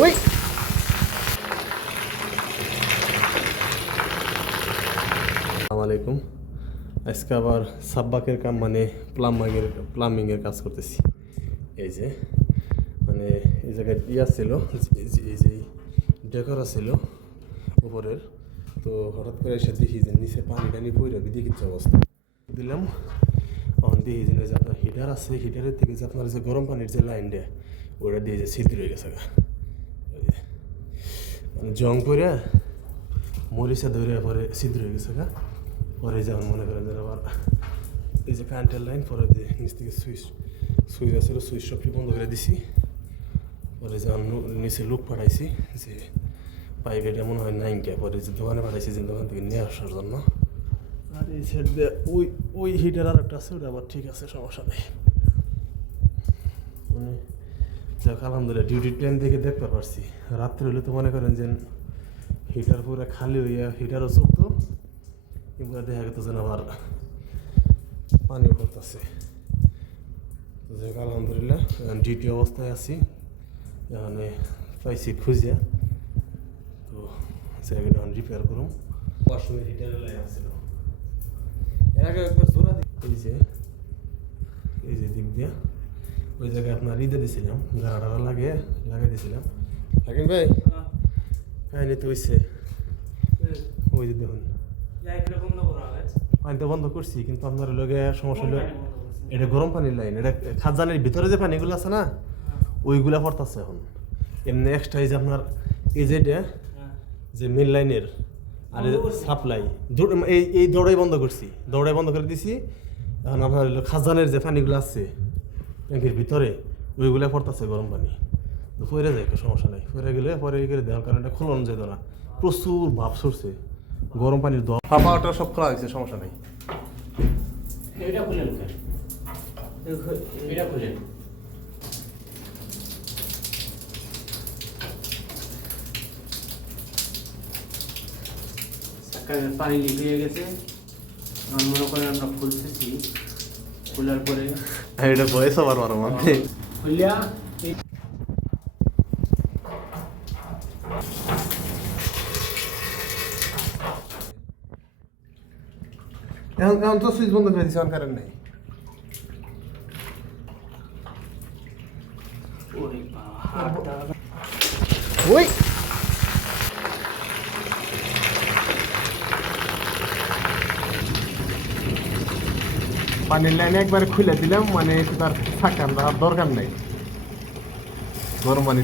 ওই। আসসালামু আলাইকুম। আজকে আবার সাব্বাকের কাম মানে প্লাম্বিংয়ের প্লাম্বিংয়ের কাজ করতেছি। এই যে মানে এই জায়গায় ইয়া ছিল, এই যে- ডেকর ছিল উপরের। তো হঠাৎ করে এসে দেখি যে নিচে পানি টানি পড়ে দেখি কিছু অবস্থা। দিলাম। তখন দেখি যে আপনার হিটার আছে হিটারের থেকে যে আপনার যে গরম পানির যে লাইন দেয় ওটা দিয়ে যে ছিদ্র হয়ে গেছে জং পরে মরিচা ধরে পরে ছিদ্র হয়ে গেছে গা পরে যেমন মনে করেন যে আবার এই যে কারেন্টের লাইন, পরে দিয়ে নিচ থেকে সুইচ সুইচ আছিল সুইচ সবটি বন্ধ করে দিছি। পরে যখন লু- নিচে লুক পাঠাইছি যে পাইপ এটা মনে হয় নাইনটা পরে যে দোকানে পাঠাইছি যে দোকান থেকে নিয়ে আসার জন্য। আর এই সাইড দিয়ে ওই ওই হিটার আর একটা আছে, ওটা আবার ঠিক আছে, সমস্যা নেই। মানে যাক, আলহামদুলিল্লাহ ডিউটি টাইম দেখে দেখতে পারছি। রাত্রে হলে তো মনে করেন যে হিটার পুরো খালি হইয়া হিটারও চলতো। এবার দেখা গেত যেন আবার পানিও পড়তেছে। যাক, আলহামদুলিল্লাহ ডিউটি অবস্থায় আছি। মানে পাইছি খুঁজিয়া তো জায়গাটা রিপেয়ার করুন ওয়াশরুমের হিটারের লাইন আসছিল এর আগে একবার জোড়া এই যে এই যে দিক দিয়ে। ওই জায়গায় আপনার ঈদে দিছিলাম গাড়া লাগে লাগাই দিয়েছিলাম হাকিম ভাই? কাহিনি তো হইছে। ওই যে দেখুন। পানিটা বন্ধ করছি কিন্তু আপনার লগে সমস্যা হলো এটা গরম পানির লাইন এটা খাজানের ভিতরে যে পানিগুলো আছে না ওইগুলা পড়তেছে এখন। এমনি এক্সট্রা এই যে আপনার এই যে এটা, যে মেন লাইনের আর সাপ্লাই এই এই দৌড়াই বন্ধ করছি। দৌড়াই বন্ধ করে দিছি এখন আপনার খাজানের যে পানিগুলো আছে ট্যাঙ্কির ভিতরে ওইগুলা পড়তেছে গরম পানি। তো পরে যায় কোনো সমস্যা নাই। পরে গেলে পরে এই করে দেওয়ার কারণে খোলন যেত না। প্রচুর ভাব সরছে গরম পানির দোয়া হাফা ওটা সব খোলা হয়েছে সমস্যা নেই। এটা খুলেন এটা খুলেন। পানি লিক হয়ে গেছে। আমার মনে করেন আমরা খুলতেছি। খোলার পরে এটা বয়স আবার মারো মানে খুলিয়া এই এখন এখন তো সুইচ বন্ধ করে দিছে এখন কারেন্ট নেই ওরে বাবা হাতটা ওই পানির লাইনে একবার খুলে দিলাম মানে তার থাকার আর দরকার নাই।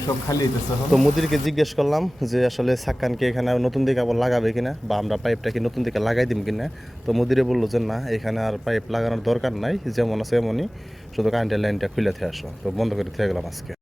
সব খালি তো মুদিরকে জিজ্ঞেস করলাম যে আসলে সাক্কানকে এখানে নতুন দিকে আবার লাগাবে কিনা, বা আমরা পাইপটা কি নতুন দিকে লাগাই দিম কিনা। তো মুদিরে বলল যে, না, এখানে আর পাইপ লাগানোর দরকার নাই, যেমন আছে এমনই, শুধু কারেন্টের লাইনটা খুলে থেকে আসো। তো বন্ধ করে থেকে গেলাম আজকে।